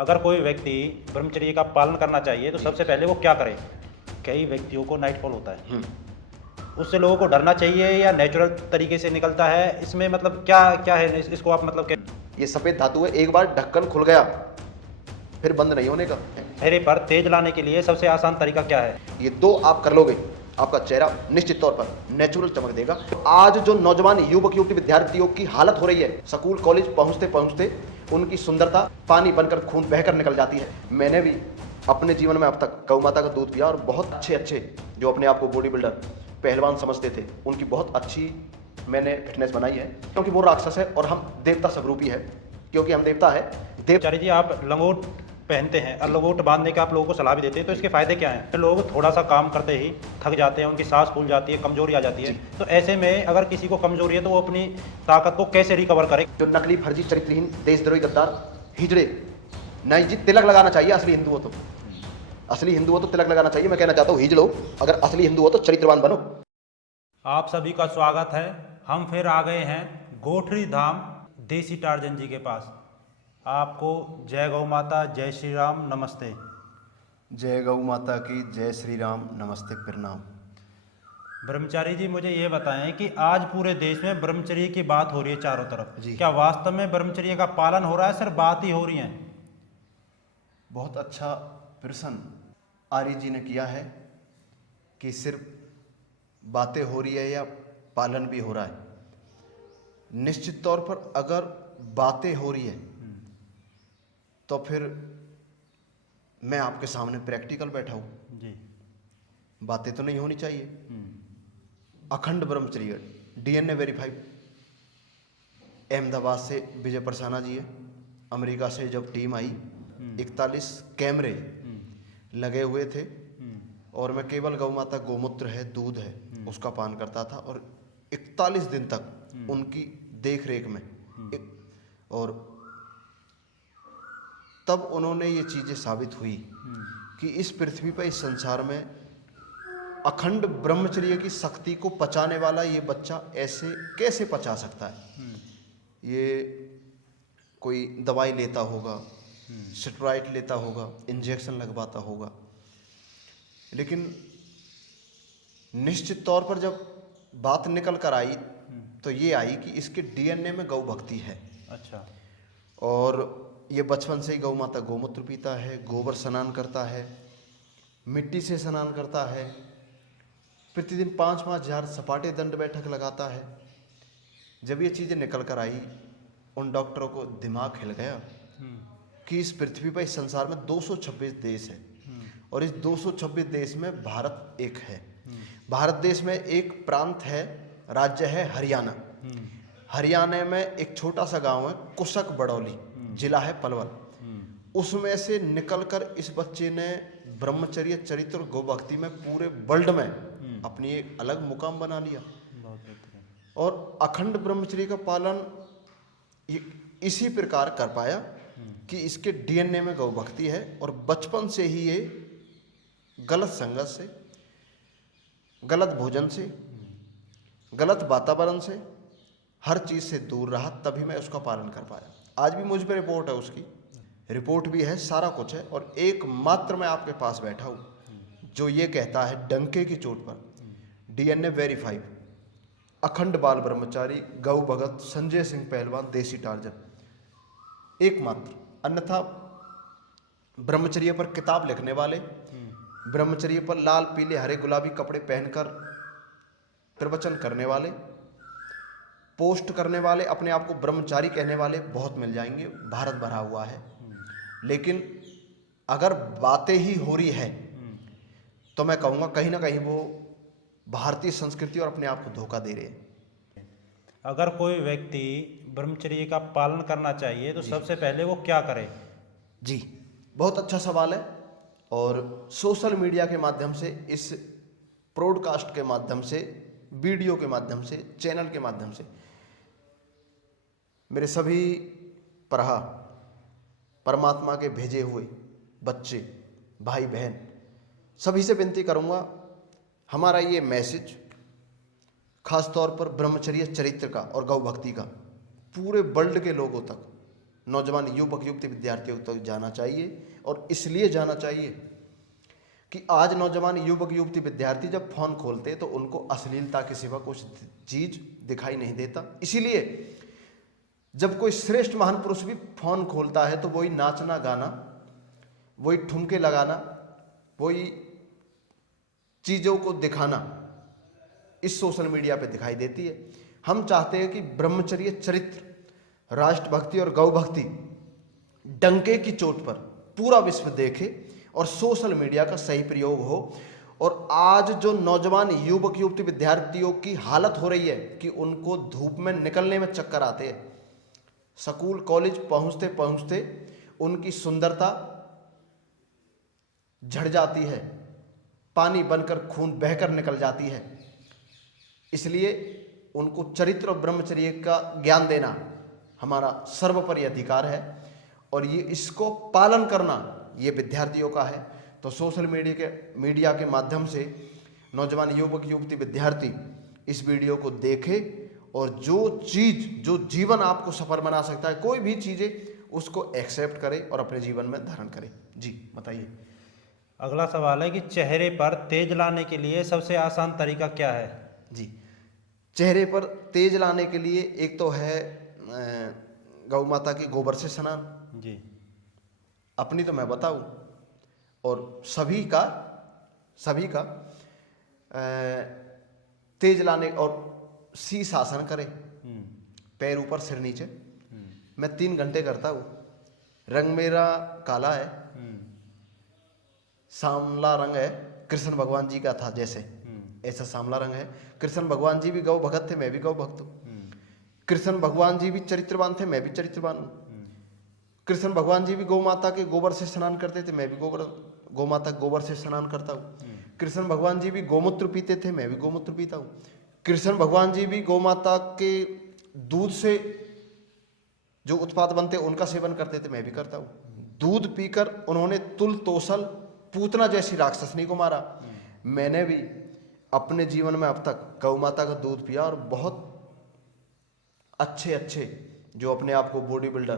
अगर कोई व्यक्ति ब्रह्मचर्य का पालन करना चाहिए तो सबसे पहले वो क्या करे? कई व्यक्तियों को नाइटफॉल होता है, उससे लोगों को डरना चाहिए या नेचुरल तरीके से निकलता है? इसमें मतलब क्या क्या है, इसको आप मतलब ये सफेद धातु है, एक बार ढक्कन खुल गया फिर बंद नहीं होने का। चेहरे पर तेज लाने के लिए सबसे आसान तरीका क्या है? ये दो आप कर लोगे, आपका चेहरा निश्चित तौर पर नेचुरल चमक देगा। आज जो नौजवान युवक युवती विद्यार्थियों की हालत हो रही है, स्कूल कॉलेज पहुंचते पहुंचते उनकी सुंदरता पानी बनकर खून बहकर निकल जाती है। मैंने भी अपने जीवन में अब तक गौ माता का दूध पिया और बहुत अच्छे जो अपने आप को बॉडी बिल्डर पहलवान समझते थे, उनकी बहुत अच्छी मैंने फिटनेस बनाई है, क्योंकि वो राक्षस है और हम देवता स्वरूपी है, क्योंकि हम देवता है। आचार्य जी, आप लंगोट पहनते हैं और लंगोट बांधने का आप लोगों को सलाह भी देते हैं, तो इसके फायदे क्या हैं? लोग थोड़ा सा काम करते ही थक जाते हैं, उनकी सांस फूल जाती है, कमजोरी आ जाती है, तो ऐसे में अगर किसी को कमजोरी है तो वो अपनी ताकत को कैसे रिकवर करे? जो नकली फर्जी चरित्रहीन देशद्रोही गद्दार हिजड़े, नहीं जी, तिलक लगाना चाहिए। असली हिंदू हो तो, असली हिंदू हो तो तिलक लगाना चाहिए। मैं कहना चाहता हूँ, हिजड़ो, अगर असली हिंदू हो तो चरित्रवान बनो। आप सभी का स्वागत है। हम फिर आ गए हैं गोठरी धाम देसी टार्जन जी के पास। आपको जय गौ माता, जय श्री राम, नमस्ते। जय गौ माता की, जय श्री राम, नमस्ते, प्रणाम। ब्रह्मचारी जी, मुझे ये बताएं कि आज पूरे देश में ब्रह्मचर्य की बात हो रही है चारों तरफ जी। क्या वास्तव में ब्रह्मचर्य का पालन हो रहा है, सिर्फ बात ही हो रही है? बहुत अच्छा प्रश्न आर्य जी ने किया है कि सिर्फ बातें हो रही है या पालन भी हो रहा है। निश्चित तौर पर अगर बातें हो रही है तो फिर मैं आपके सामने प्रैक्टिकल बैठा हूँ। जी। बातें तो नहीं होनी चाहिए। अखंड ब्रह्मचर्य DNA वेरीफाइड। अहमदाबाद से विजय परसाना जी है, अमेरिका से जब टीम आई 41 कैमरे लगे हुए थे और मैं केवल गौ माता गोमूत्र है, दूध है, उसका पान करता था और 41 दिन तक उनकी देख रेख में और तब उन्होंने ये चीज़ें साबित हुई कि इस पृथ्वी पर, इस संसार में अखंड ब्रह्मचर्य की शक्ति को पचाने वाला ये बच्चा ऐसे कैसे पचा सकता है। ये कोई दवाई लेता होगा, स्टेरॉइड लेता होगा, इंजेक्शन लगवाता होगा, लेकिन निश्चित तौर पर जब बात निकल कर आई तो ये आई कि इसके DNA में गौ भक्ति है। अच्छा। और ये बचपन से ही गौ माता गोमूत्र पीता है, गोबर स्नान करता है, मिट्टी से स्नान करता है, प्रतिदिन 5-5 हजार सपाटे दंड बैठक लगाता है। जब ये चीज़ें निकल कर आई, उन डॉक्टरों को दिमाग हिल गया कि इस पृथ्वी पर, इस संसार में 226 देश है और इस 226 देश में भारत एक है। भारत देश में एक प्रांत है, राज्य है हरियाणा। हरियाणा में एक छोटा सा गांव है कुशक बड़ौली, जिला है पलवल। उसमें से निकलकर इस बच्चे ने ब्रह्मचर्य, चरित्र और गौ भक्ति में पूरे वर्ल्ड में अपनी एक अलग मुकाम बना लिया। और अखंड ब्रह्मचर्य का पालन इसी प्रकार कर पाया कि इसके DNA में गौ भक्ति है और बचपन से ही ये गलत संगत से, गलत भोजन से, गलत वातावरण से, हर चीज़ से दूर रहा, तभी मैं उसका पालन कर पाया। आज भी मुझ पर रिपोर्ट है, उसकी रिपोर्ट भी है, सारा कुछ है। और एकमात्र मैं आपके पास बैठा हूँ जो ये कहता है डंके की चोट पर, DNA वेरीफाइड, अखंड बाल ब्रह्मचारी गौ भगत संजय सिंह पहलवान देसी टार्जन, एकमात्र। अन्यथा ब्रह्मचर्य पर किताब लिखने वाले, ब्रह्मचर्य पर लाल पीले हरे गुलाबी कपड़े पहनकर प्रवचन करने वाले, पोस्ट करने वाले, अपने आप को ब्रह्मचारी कहने वाले बहुत मिल जाएंगे, भारत भरा हुआ है। लेकिन अगर बातें ही हो रही है तो मैं कहूँगा कहीं ना कहीं वो भारतीय संस्कृति और अपने आप को धोखा दे रहे हैं। अगर कोई व्यक्ति ब्रह्मचर्य का पालन करना चाहिए तो सबसे पहले वो क्या करे? जी, बहुत अच्छा सवाल है। और सोशल मीडिया के माध्यम से, इस ब्रॉडकास्ट के माध्यम से, वीडियो के माध्यम से, चैनल के माध्यम से मेरे सभी परमात्मा के भेजे हुए बच्चे, भाई बहन, सभी से विनती करूँगा, हमारा ये मैसेज खास तौर पर ब्रह्मचर्य चरित्र का और गौ भक्ति का पूरे वर्ल्ड के लोगों तक नौजवान युवक युवती विद्यार्थियों तक जाना चाहिए। और इसलिए जाना चाहिए कि आज नौजवान युवक युवती विद्यार्थी जब फोन खोलते तो उनको अश्लीलता के सिवा कुछ चीज दिखाई नहीं देता। इसीलिए जब कोई श्रेष्ठ महान पुरुष भी फोन खोलता है तो वही नाचना गाना, वही ठुमके लगाना, वही चीजों को दिखाना इस सोशल मीडिया पे दिखाई देती है। हम चाहते हैं कि ब्रह्मचर्य, चरित्र, राष्ट्रभक्ति और गौ भक्ति डंके की चोट पर पूरा विश्व देखे और सोशल मीडिया का सही प्रयोग हो। और आज जो नौजवान युवक युवती विद्यार्थियों की हालत हो रही है कि उनको धूप में निकलने में चक्कर आते हैं, स्कूल कॉलेज पहुंचते पहुंचते उनकी सुंदरता झड़ जाती है, पानी बनकर खून बहकर निकल जाती है। इसलिए उनको चरित्र और ब्रह्मचर्य का ज्ञान देना हमारा सर्वोपरि अधिकार है और ये इसको पालन करना ये विद्यार्थियों का है। तो सोशल मीडिया के माध्यम से नौजवान युवक युवती विद्यार्थी इस वीडियो को देखे और जो जीवन आपको सफल बना सकता है, कोई भी चीज़ें उसको एक्सेप्ट करे और अपने जीवन में धारण करे। जी बताइए। अगला सवाल है कि चेहरे पर तेज लाने के लिए सबसे आसान तरीका क्या है? जी, चेहरे पर तेज लाने के लिए एक तो है गौ माता की गोबर से स्नान। जी, अपनी तो मैं बताऊं और सभी का तेज लाने और शीर्षासन करें, पैर ऊपर सिर नीचे। मैं 3 घंटे करता हूँ। रंग मेरा काला है, सांवला रंग है, कृष्ण भगवान जी का था जैसे ऐसा सांवला रंग है। कृष्ण भगवान जी भी गौ भगत थे, मैं भी गौ भक्त हूँ। कृष्ण भगवान जी भी चरित्रवान थे, मैं भी चरित्रवान हूँ। कृष्ण भगवान जी भी गौ माता के गोबर से स्नान करते थे, मैं भी गौ माता गोबर से स्नान करता हूँ। कृष्ण भगवान जी भी गोमूत्र पीते थे, मैं भी गोमूत्र पीता हूँ। कृष्ण भगवान जी भी गौ माता के दूध से जो उत्पाद बनते उनका सेवन करते थे, मैं भी करता हूँ। दूध पीकर उन्होंने तुल तोसल पूतना जैसी राक्षसनी को मारा। मैंने भी अपने जीवन में अब तक गौ माता का दूध पिया और बहुत अच्छे जो अपने आप को बॉडी बिल्डर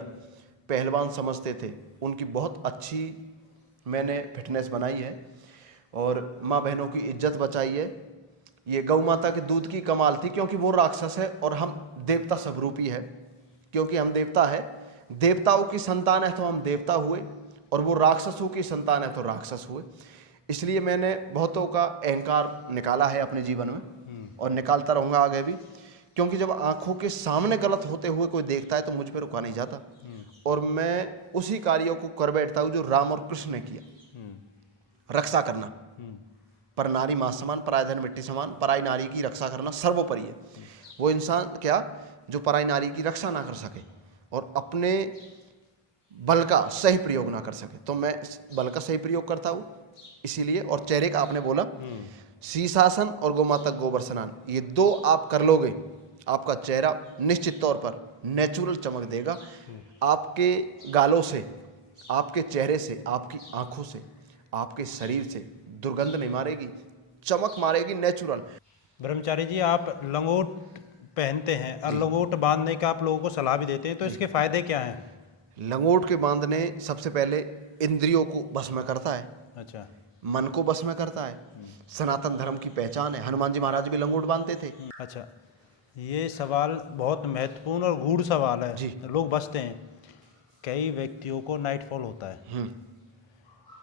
पहलवान समझते थे उनकी बहुत अच्छी मैंने फिटनेस बनाई है और माँ बहनों की इज्जत बचाई है। ये गौ माता के दूध की कमाल थी क्योंकि वो राक्षस है और हम देवता स्वरूपी है। क्योंकि हम देवता है, देवताओं की संतान है तो हम देवता हुए और वो राक्षसों की संतान है तो राक्षस हुए। इसलिए मैंने बहुतों का अहंकार निकाला है अपने जीवन में और निकालता रहूँगा आगे भी। क्योंकि जब आंखों के सामने गलत होते हुए कोई देखता है तो मुझ पर रुका नहीं जाता और मैं उसी कार्यों को कर बैठता हूँ जो राम और कृष्ण ने किया। रक्षा करना, पर नारी मां समान, पराय धन मिट्टी समान, पराई नारी की रक्षा करना सर्वोपरि है। वो इंसान क्या जो पराई नारी की रक्षा ना कर सके और अपने बल का सही प्रयोग ना कर सके, तो मैं बल का सही प्रयोग करता हूँ इसीलिए। और चेहरे का आपने बोला शीर्षासन और गौ माता गोबर स्नान, ये 2 आप कर लोगे, आपका चेहरा निश्चित तौर पर नेचुरल चमक देगा। आपके गालों से, आपके चेहरे से, आपकी आंखों से, आपके शरीर से दुर्गंध नहीं मारेगी, चमक मारेगी नेचुरल। ब्रह्मचारी जी, आप लंगोट पहनते हैं और लंगोट बांधने का आप लोगों को सलाह भी देते हैं, तो इसके फायदे क्या हैं? लंगोट के बांधने सबसे पहले इंद्रियों को बस में करता है, अच्छा, मन को बस में करता है, सनातन धर्म की पहचान है। हनुमान जी महाराज भी लंगोट बांधते थे। अच्छा, ये सवाल बहुत महत्वपूर्ण और गूढ़ सवाल है जी। लोग बचते हैं। कई व्यक्तियों को नाइटफॉल होता है,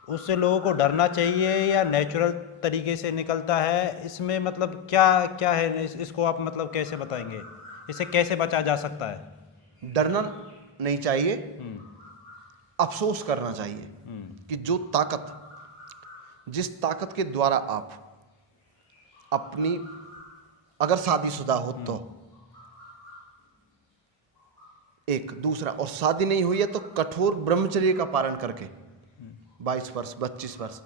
उससे लोगों को डरना चाहिए या नेचुरल तरीके से निकलता है? इसमें मतलब क्या है, इसको आप मतलब कैसे बताएंगे, इसे कैसे बचा जा सकता है? डरना नहीं चाहिए, अफसोस करना चाहिए कि जो ताकत, जिस ताकत के द्वारा आप अपनी, अगर शादीशुदा हो तो एक दूसरा, और शादी नहीं हुई है तो कठोर ब्रह्मचर्य का पालन करके 22 वर्ष 25 वर्ष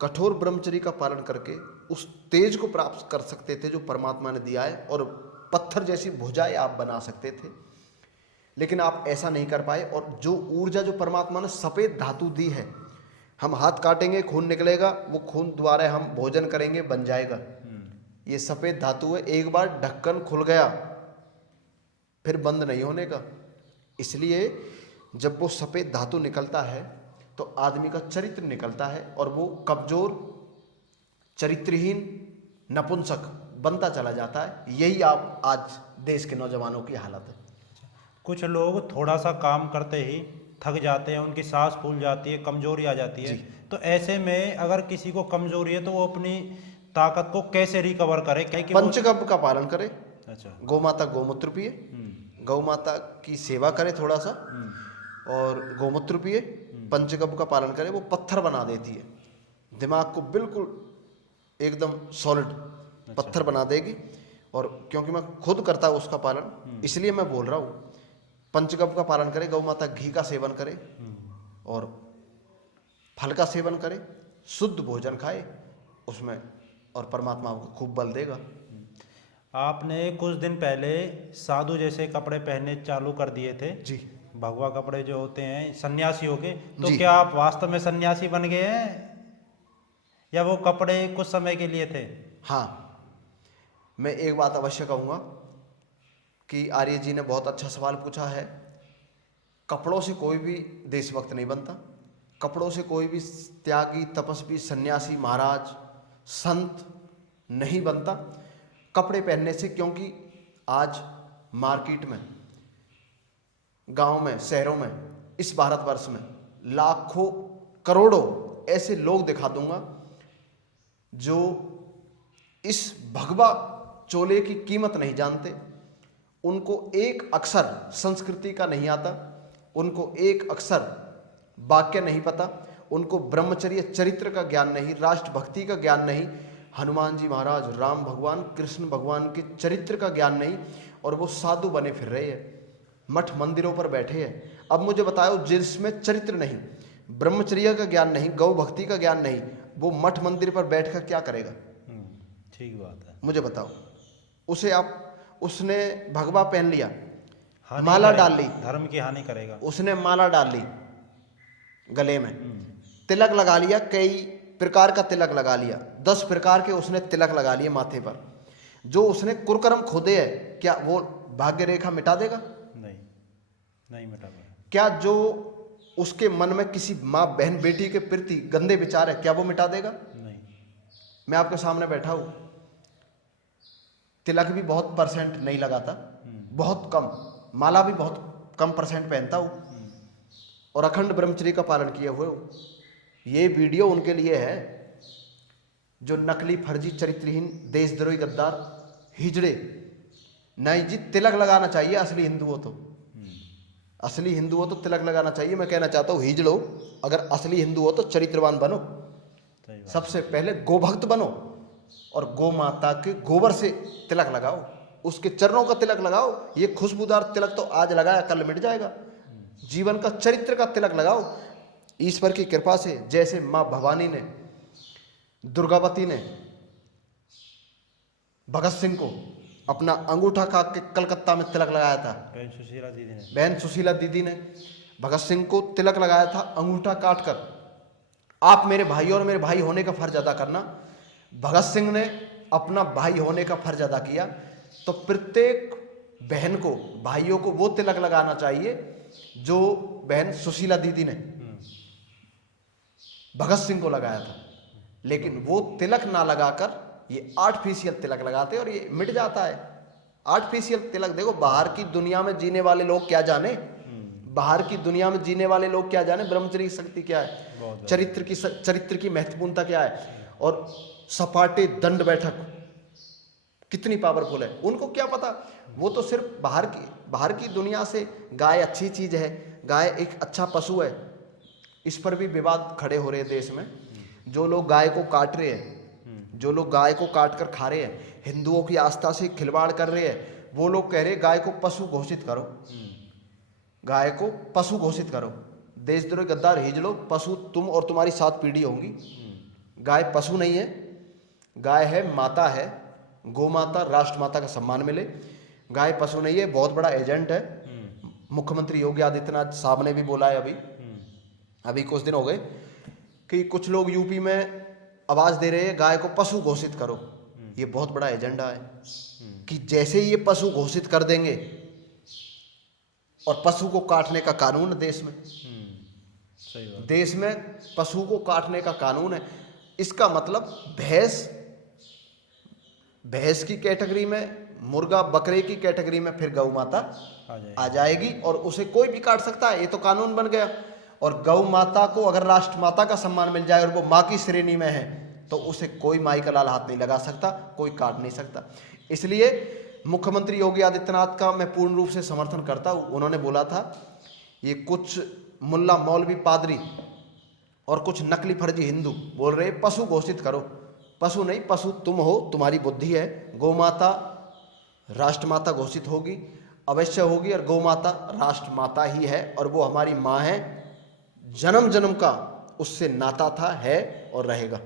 कठोर ब्रह्मचर्य का पालन करके उस तेज को प्राप्त कर सकते थे जो परमात्मा ने दिया है, और पत्थर जैसी भुजाएं आप बना सकते थे। लेकिन आप ऐसा नहीं कर पाए। और जो ऊर्जा जो परमात्मा ने सफ़ेद धातु दी है, हम हाथ काटेंगे खून निकलेगा, वो खून द्वारा हम भोजन करेंगे बन जाएगा। ये सफ़ेद धातु है, एक बार ढक्कन खुल गया फिर बंद नहीं होने का। इसलिए जब वो सफ़ेद धातु निकलता है तो आदमी का चरित्र निकलता है और वो कमजोर, चरित्रहीन, नपुंसक बनता चला जाता है। यही आप आज देश के नौजवानों की हालत है। कुछ लोग थोड़ा सा काम करते ही थक जाते हैं, उनकी सांस फूल जाती है, कमजोरी आ जाती है। तो ऐसे में अगर किसी को कमजोरी है तो वो अपनी ताकत को कैसे रिकवर करे? क्या कि पंचगव्य का पालन करे, अच्छा, गौ माता गोमूत्र पिए, गौ माता की सेवा करे थोड़ा सा, और गोमूत्र पिए, पंचगव्य का पालन करे। वो पत्थर बना देती है, दिमाग को बिल्कुल एकदम सॉलिड पत्थर बना देगी। और क्योंकि मैं खुद करता हूँ उसका पालन, इसलिए मैं बोल रहा हूँ। पंचगव्य का पालन करे, गौ माता घी का सेवन करे और फल का सेवन करे, शुद्ध भोजन खाए उसमें, और परमात्मा आपको खूब बल देगा। आपने कुछ दिन पहले साधु जैसे कपड़े पहनने चालू कर दिए थे जी, भगवा कपड़े जो होते हैं सन्यासियों के, तो जी। क्या आप वास्तव में सन्यासी बन गए हैं या वो कपड़े कुछ समय के लिए थे? हाँ, मैं एक बात अवश्य कहूँगा कि आर्य जी ने बहुत अच्छा सवाल पूछा है। कपड़ों से कोई भी देशभक्त नहीं बनता, कपड़ों से कोई भी त्यागी, तपस्वी, सन्यासी, महाराज, संत नहीं बनता कपड़े पहनने से। क्योंकि आज मार्केट में, गांव में, शहरों में, इस भारतवर्ष में लाखों करोड़ों ऐसे लोग दिखा दूंगा जो इस भगवा चोले की कीमत नहीं जानते। उनको एक अक्षर संस्कृति का नहीं आता, उनको एक अक्षर वाक्य नहीं पता, उनको ब्रह्मचर्य चरित्र का ज्ञान नहीं, राष्ट्रभक्ति का ज्ञान नहीं, हनुमान जी महाराज, राम भगवान, कृष्ण भगवान के चरित्र का ज्ञान नहीं, और वो साधु बने फिर रहे हैं, मठ मंदिरों पर बैठे हैं। अब मुझे बताओ, जिसमें चरित्र नहीं, ब्रह्मचर्य का ज्ञान नहीं, गौ भक्ति का ज्ञान नहीं, वो मठ मंदिर पर बैठकर क्या करेगा? ठीक बात है, मुझे बताओ। उसे आप, उसने भगवा पहन लिया, हानि माला करेगा, डाल ली, धर्म की हानि करेगा। उसने माला डाल ली गले में, तिलक लगा लिया, कई प्रकार का तिलक लगा लिया, 10 प्रकार के उसने तिलक लगा लिए माथे पर। जो उसने कुकर्म खोदे है, क्या वो भाग्य रेखा मिटा देगा? नहीं, नहीं मिटा पाएगा। क्या जो उसके मन में किसी माँ, बहन, बेटी के प्रति गंदे विचार है, क्या वो मिटा देगा? नहीं। मैं आपके सामने बैठा हूं, तिलक भी बहुत परसेंट नहीं लगाता, बहुत कम, माला भी बहुत कम परसेंट पहनता हूं, और अखंड ब्रह्मचर्य का पालन किए हुए हूं। ये वीडियो उनके लिए है जो नकली, फर्जी, चरित्रहीन, देशद्रोही, गद्दार, हिजड़े। नहीं जी, तिलक लगाना चाहिए असली हिंदू हो तो, असली हिंदू हो तो तिलक लगाना चाहिए। मैं कहना चाहता हूँ, हिजड़ो, अगर असली हिंदू हो तो चरित्रवान बनो, सबसे पहले गोभक्त बनो, और गौ माता के गोबर से तिलक लगाओ, उसके चरणों का तिलक लगाओ। ये खुशबूदार तिलक तो आज लगाया कल मिट जाएगा। जीवन का, चरित्र का तिलक लगाओ। ईश्वर की कृपा से, जैसे माँ भवानी ने, दुर्गावती ने भगत सिंह को अपना अंगूठा काट के कलकत्ता में तिलक लगाया था, बहन सुशीला दीदी ने भगत सिंह को तिलक लगाया था अंगूठा काट कर। आप मेरे भाई और मेरे भाई होने का फर्ज अदा करना। भगत सिंह ने अपना भाई होने का फर्ज अदा किया, तो प्रत्येक बहन को, भाइयों को वो तिलक लगाना चाहिए जो बहन सुशीला दीदी ने भगत सिंह को लगाया था। लेकिन वो तिलक ना लगाकर ये आर्टिफिशियल तिलक लगाते और ये मिट जाता है। आर्टिफिशियल तिलक देखो, बाहर की दुनिया में जीने वाले लोग क्या जाने, बाहर की दुनिया में जीने वाले लोग क्या जाने ब्रह्मचर्य की शक्ति क्या है, चरित्र की महत्वपूर्णता क्या है, और सपाटे दंड बैठक कितनी पावरफुल है, उनको क्या पता। वो तो सिर्फ बाहर की दुनिया से गाय अच्छी चीज है, गाय एक अच्छा पशु है, इस पर भी विवाद खड़े हो रहे हैं देश में। जो लोग गाय को काट रहे हैं, जो लोग गाय को काट कर खा रहे हैं, हिंदुओं की आस्था से खिलवाड़ कर रहे हैं, वो लोग कह रहे हैं गाय को पशु घोषित करो, गाय को पशु घोषित करो। देशद्रोही, गद्दार, हिजड़ो, पशु तुम और तुम्हारी 7 पीढ़ी होंगी। गाय पशु नहीं है, गाय है, माता है, गौ माता, राष्ट्र माता का सम्मान मिले। गाय पशु नहीं है, बहुत बड़ा एजेंट है। मुख्यमंत्री योगी आदित्यनाथ साहब ने भी बोला है अभी कुछ दिन हो गए कि कुछ लोग यूपी में आवाज दे रहे हैं गाय को पशु घोषित करो। ये बहुत बड़ा एजेंडा है कि जैसे ही ये पशु घोषित कर देंगे, और पशु को काटने का कानून है देश में। सही बात। देश में पशु को काटने का कानून है। इसका मतलब भैंस की कैटेगरी में, मुर्गा बकरे की कैटेगरी में फिर गौ माता आ जाएगी और उसे कोई भी काट सकता है। ये तो कानून बन गया। और गौ माता को अगर राष्ट्र माता का सम्मान मिल जाए और वो माँ की श्रेणी में है तो उसे कोई माई का लाल हाथ नहीं लगा सकता, कोई काट नहीं सकता। इसलिए मुख्यमंत्री योगी आदित्यनाथ का मैं पूर्ण रूप से समर्थन करता हूँ। उन्होंने बोला था ये कुछ मुल्ला मौलवी पादरी और कुछ नकली फर्जी हिंदू बोल रहे पशु घोषित करो। पशु नहीं, पशु तुम हो, तुम्हारी बुद्धि है। गौ माता राष्ट्र माता घोषित होगी, अवश्य होगी। और गौ माता राष्ट्र माता ही है और वो हमारी माँ है। जन्म जन्म का उससे नाता था, है और रहेगा।